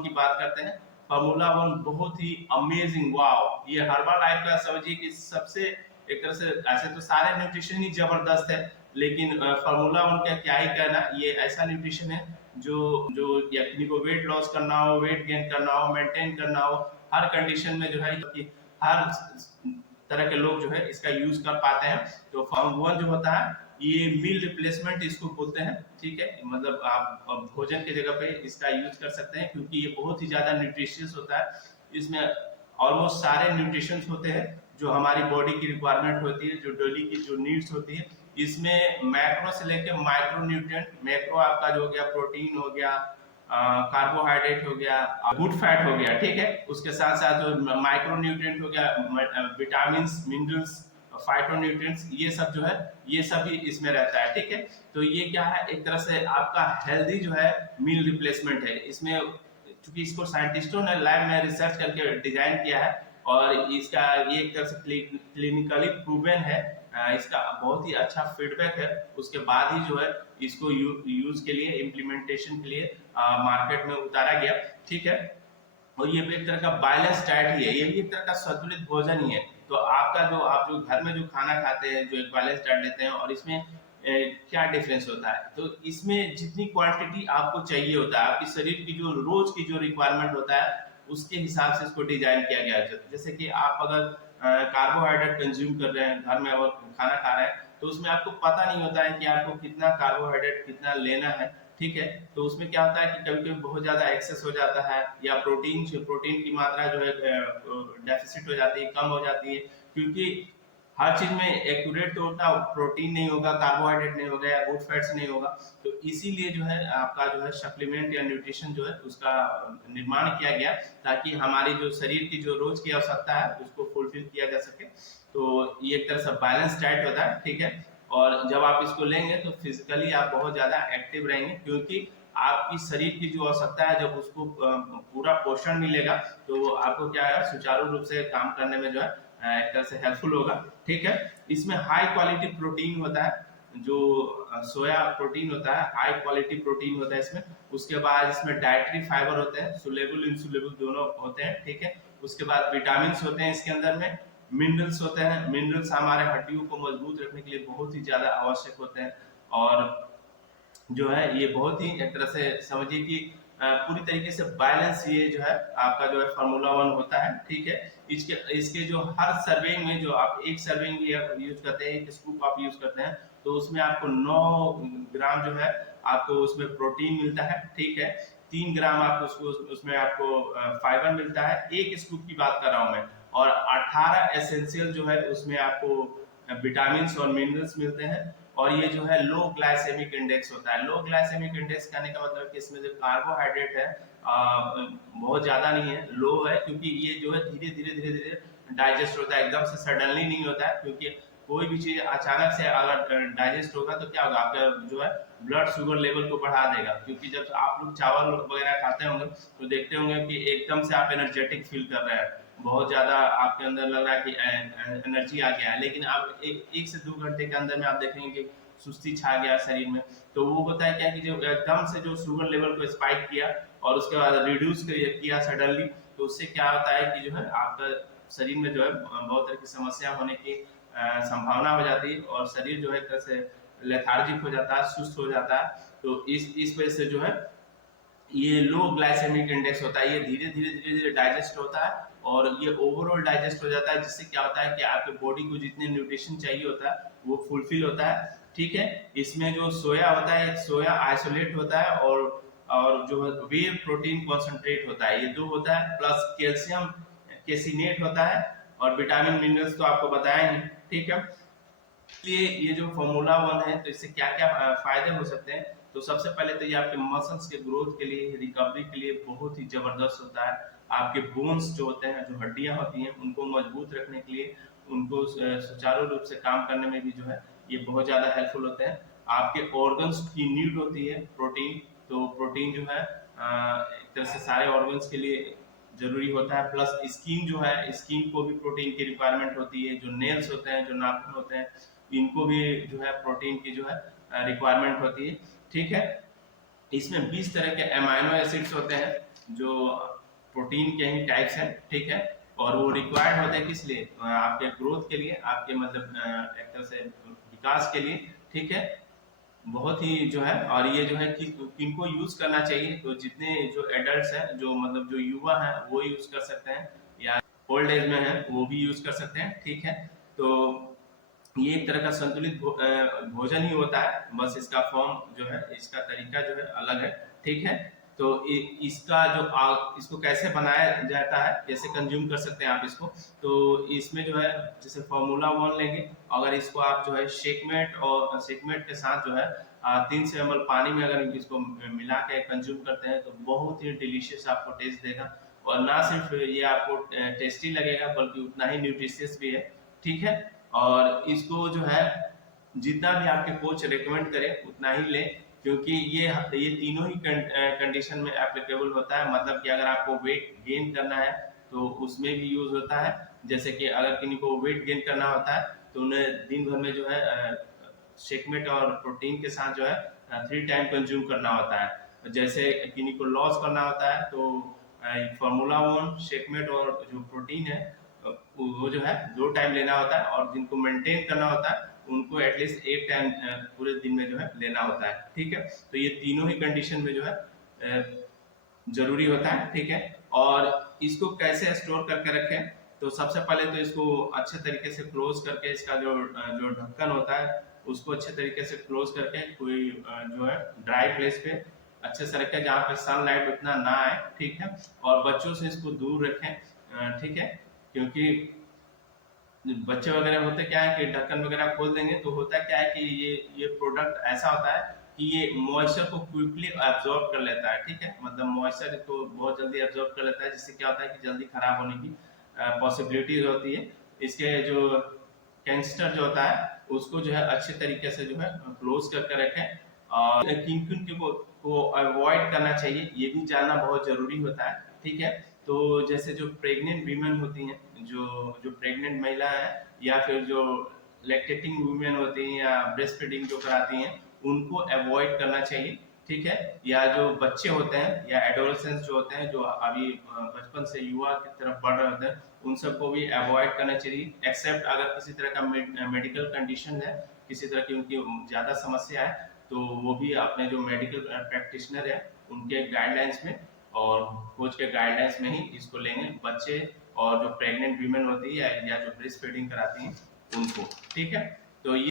One की बात करते हैं, फार्मूला वन बहुत ही अमेजिंग, वाओ, ये हर्बलाइफ का समझिए कि सबसे एक तरह से, ऐसे तो सारे न्यूट्रिशन ही जबरदस्त है, लेकिन फार्मूला वन का क्या ही कहना, ये ऐसा न्यूट्रिशन है जो जो व्यक्ति को वेट लॉस करना हो, वेट गेन करना हो, मेंटेन करना हो, हर कंडीशन में जो है कि हर तरह के लोग जो है इसका यूज कर पाते हैं। तो फार्मूला वन जो होता है ये मील रिप्लेसमेंट इसको बोलते हैं, ठीक है, मतलब आप भोजन की जगह पे इसका यूज कर सकते हैं, क्योंकि ये बहुत ही ज्यादा न्यूट्रिशियस होता है। इसमें ऑलमोस्ट सारे न्यूट्रिशंस होते हैं जो हमारी बॉडी की रिक्वायरमेंट होती है, जो डेली की जो नीड्स होती है। इसमें मैक्रो से लेकर माइक्रो न्यूट्रिएंट, मैक्रो आपका जो हो गया प्रोटीन हो गया, कार्बोहाइड्रेट हो गया, गुड फैट हो गया, ठीक है, उसके साथ साथ जो माइक्रो न्यूट्रिएंट हो गया, विटामिन, मिनरल्स, फाइटोन्यूट्रिएंट्स, ये सब जो है ये सब ही इसमें रहता है, ठीक है। तो ये क्या है, एक तरह से आपका हेल्दी जो है मील रिप्लेसमेंट है। इसमें चूंकि इसको साइंटिस्टों ने लैब में रिसर्च करके डिजाइन किया है और इसका ये एक तरह से क्लिनिकली प्रूवन है, इसका बहुत ही अच्छा फीडबैक है, उसके बाद ही जो है इसको यूज के लिए, इम्प्लीमेंटेशन के लिए मार्केट में उतारा गया, ठीक है। और ये भी एक तरह का बैलेंस डाइट ही है, ये भी एक तरह का संतुलित भोजन ही है। तो आपका जो आप जो घर में जो खाना खाते हैं, जो एक बैलेंस डाइट लेते हैं, और इसमें क्या डिफरेंस होता है, तो इसमें जितनी क्वांटिटी आपको चाहिए होता है, आपकी शरीर की जो रोज की जो रिक्वायरमेंट होता है उसके हिसाब से इसको डिजाइन किया गया है। जैसे कि आप अगर कार्बोहाइड्रेट कंज्यूम कर रहे हैं घर में और खाना खा रहे हैं, तो उसमें आपको पता नहीं होता है कि आपको कितना कार्बोहाइड्रेट कितना लेना है, ठीक है। तो उसमें क्या होता है कि कभी कभी बहुत ज्यादा एक्सेस हो जाता है, या प्रोटीन की मात्रा जो है डेफिसिट हो जाती है, कम हो जाती है, क्योंकि हर चीज में एक्यूरेट तो उतना प्रोटीन नहीं होगा, कार्बोहाइड्रेट नहीं होगा, या गुड फैट्स नहीं होगा। तो इसीलिए जो है आपका जो है सप्लीमेंट या न्यूट्रिशन जो है उसका निर्माण किया गया, ताकि हमारी जो शरीर की जो रोज की आवश्यकता है उसको फुलफिल किया जा सके। तो ये एक तरह से बैलेंस डाइट होता है, ठीक है। और जब आप इसको लेंगे तो फिजिकली आप बहुत ज्यादा एक्टिव रहेंगे, क्योंकि आपकी शरीर की जो आवश्यकता है, जब उसको पूरा पोषण मिलेगा तो आपको क्या है, सुचारू रूप से काम करने में जो है एक तरह से हेल्पफुल होगा, ठीक है। इसमें हाई क्वालिटी प्रोटीन होता है, जो सोया प्रोटीन होता है, हाई क्वालिटी प्रोटीन होता है इसमें। उसके बाद इसमें डाइटरी फाइबर होते हैं, सुलेबल इंसुलेबल दोनों होते हैं, ठीक है। उसके बाद विटामिन होते हैं इसके अंदर में, मिनरल्स होते हैं, मिनरल्स हमारे हड्डियों को मजबूत रखने के लिए बहुत ही ज्यादा आवश्यक होते हैं। और जो है ये बहुत ही एक तरह से समझिए कि पूरी तरीके से बैलेंस ये जो है आपका जो है फार्मूला वन होता है, ठीक है। इसके इसके जो हर सर्विंग में जो आप एक सर्विंग यूज करते हैं, एक स्कूप आप यूज करते हैं, तो उसमें आपको 9 ग्राम जो है आपको उसमें प्रोटीन मिलता है, ठीक है। 3 ग्राम आपको उसमें आपको फाइबर मिलता है, एक स्कूप की बात कर रहा हूं मैं। और 18 एसेंशियल जो है उसमें आपको विटामिन और मिनरल्स मिलते हैं। और ये जो है लो ग्लाइसेमिक इंडेक्स होता है। लो ग्लाइसेमिक इंडेक्स कहने का मतलब कि इसमें जो कार्बोहाइड्रेट है बहुत ज्यादा नहीं है, लो है, क्योंकि ये जो है धीरे धीरे धीरे धीरे डाइजेस्ट होता है, एकदम से सडनली नहीं होता है। क्योंकि कोई भी चीज अचानक से अगर डाइजेस्ट होगा तो क्या होगा, आपका जो है ब्लड शुगर लेवल को बढ़ा देगा। क्योंकि जब आप लोग चावल वगैरह खाते होंगे तो देखते होंगे कि एकदम से आप एनर्जेटिक फील कर रहे हैं, बहुत ज्यादा आपके अंदर लग रहा है कि एनर्जी आ गया है, लेकिन आप एक से 2 घंटे के अंदर में आप देखेंगे कि सुस्ती छा गया शरीर में। तो वो होता है क्या कि जो एकदम से जो शुगर लेवल को स्पाइक किया और उसके बाद रिड्यूस किया सडनली, तो उससे क्या होता है कि जो है आपका शरीर में जो है बहुत तरह की समस्या होने की संभावना हो जाती है, और शरीर जो है एक तरह से लेथार्जिक हो जाता है, सुस्त हो जाता है। तो इस वजह से जो है ये लो ग्लाइसेमिक इंडेक्स होता है, ये धीरे धीरे धीरे धीरे डाइजेस्ट होता है, और ये ओवरऑल डाइजेस्ट हो जाता है, जिससे क्या होता है कि आपके बॉडी को जितने न्यूट्रिशन चाहिए होता है वो फुलफिल होता है, ठीक है। इसमें जो सोया होता है, एक सोया आइसोलेट होता है, और जो है वे प्रोटीन कॉन्सेंट्रेट होता है, ये 2 होता है, प्लस कैल्शियम केसिनेट होता है, और विटामिन मिनरल्स तो आपको बताया ही, ठीक है। इसलिए ये जो फार्मूला वन है, तो इससे क्या क्या फायदे हो सकते हैं। तो सबसे पहले तो ये आपके मसल्स के ग्रोथ के लिए, रिकवरी के लिए बहुत ही जबरदस्त होता है। आपके बोन्स जो होते हैं, जो हड्डियां होती हैं, उनको मजबूत रखने के लिए, उनको सुचारू रूप से काम करने में भी जो है ये बहुत ज्यादा हेल्पफुल होते हैं। आपके ऑर्गन्स की नीड होती है प्रोटीन, तो प्रोटीन जो है एक तरह से सारे ऑर्गन्स के लिए जरूरी होता है। प्लस स्किन जो है, स्किन को भी प्रोटीन की रिक्वायरमेंट होती है, जो नेल्स होते हैं, जो नाखून होते हैं, इनको भी जो है प्रोटीन की जो है रिक्वायरमेंट होती है, ठीक है। इसमें 20 तरह के अमाइनो एसिड्स होते हैं, जो प्रोटीन के ही टाइप्स हैं, ठीक है। और वो रिक्वायर्ड होते हैं किस लिए, आपके ग्रोथ के लिए, आपके मतलब एक तरह से विकास के लिए, ठीक है। बहुत ही जो है, और ये जो है कि किनको यूज करना चाहिए, तो जितने जो एडल्ट हैं, जो मतलब जो युवा हैं वो यूज कर सकते हैं, या ओल्ड एज में है वो भी यूज कर सकते हैं, ठीक है। तो ये एक तरह का संतुलित भोजन ही होता है, बस इसका फॉर्म जो है, इसका तरीका जो है अलग है, ठीक है। तो इसका जो इसको कैसे बनाया जाता है, कैसे कंज्यूम कर सकते हैं आप इसको, तो इसमें जो है जैसे फार्मूला वन लेंगे, अगर इसको आप जो है शेकमेट और शेकमेट के साथ जो है 300 ml पानी में अगर इसको मिला के कंज्यूम करते हैं तो बहुत ही डिलीशियस आपको टेस्ट देगा, और ना सिर्फ ये आपको टेस्टी लगेगा बल्कि उतना ही न्यूट्रिशियस भी है, ठीक है। और इसको जो है जितना भी आपके कोच रेकमेंड करें उतना ही लें, क्योंकि ये तीनों ही कंडीशन में एप्लीकेबल होता है, मतलब कि अगर आपको वेट गेन करना है तो उसमें भी यूज होता है, जैसे कि अगर किसी को वेट गेन करना होता है तो उन्हें दिन भर में जो है शेकमेट और प्रोटीन के साथ जो है 3 टाइम कंज्यूम करना होता है। जैसे किसी को लॉस करना होता है तो फार्मूला वन, शेकमेट और जो प्रोटीन है वो जो है 2 टाइम लेना होता है, और जिनको मेंटेन करना होता है उनको एटलीस्ट 1 टाइम पूरे दिन में जो है लेना होता है, ठीक है। तो ये तीनों ही कंडीशन में जो है जरूरी होता है, ठीक है। और इसको कैसे स्टोर करके रखें, तो सबसे पहले तो इसको अच्छे तरीके से क्लोज करके, इसका जो जो ढक्कन होता है उसको अच्छे तरीके से क्लोज करके कोई जो है ड्राई प्लेस पे अच्छे से रखें जहाँ पे सनलाइट उतना ना आए, ठीक है। और बच्चों से इसको दूर रखें, ठीक है, क्योंकि बच्चे वगैरह होते क्या है कि ढक्कन वगैरह खोल देंगे तो होता क्या है कि ये प्रोडक्ट ऐसा होता है कि ये मॉइस्चर को क्विकली एब्जॉर्ब कर लेता है, ठीक है। मतलब मॉइस्चर को बहुत जल्दी एब्जॉर्ब कर लेता है, जिससे क्या होता है कि जल्दी खराब होने की पॉसिबिलिटीज होती है। इसके जो कैंस्टर जो होता है उसको जो है अच्छे तरीके से जो है क्लोज करके रखें, और किन किन को अवॉइड करना चाहिए ये भी जानना बहुत जरूरी होता है, ठीक है। तो जैसे जो प्रेग्नेंट वीमेन होती हैं, जो जो प्रेग्नेंट महिला है, या फिर जो लैक्टेटिंग वुमेन होती हैं या ब्रेस्ट फीडिंग जो कराती हैं उनको अवॉइड करना चाहिए, ठीक है। या जो बच्चे होते हैं या एडोलसेंस जो होते हैं, जो अभी बचपन से युवा की तरफ बढ़ रहे होते हैं, उन सबको भी अवॉइड करना चाहिए, एक्सेप्ट अगर किसी तरह का मेडिकल कंडीशन है, किसी तरह की उनकी ज़्यादा समस्या है, तो वो भी अपने जो मेडिकल प्रैक्टिशनर है उनके गाइडलाइंस में और कोच के गाइडलाइंस में ही इसको लेंगे, बच्चे और जो प्रेग्नेंट वीमेन होती है या जो ब्रेस्ट फीडिंग कराती हैं उनको, ठीक है। तो ये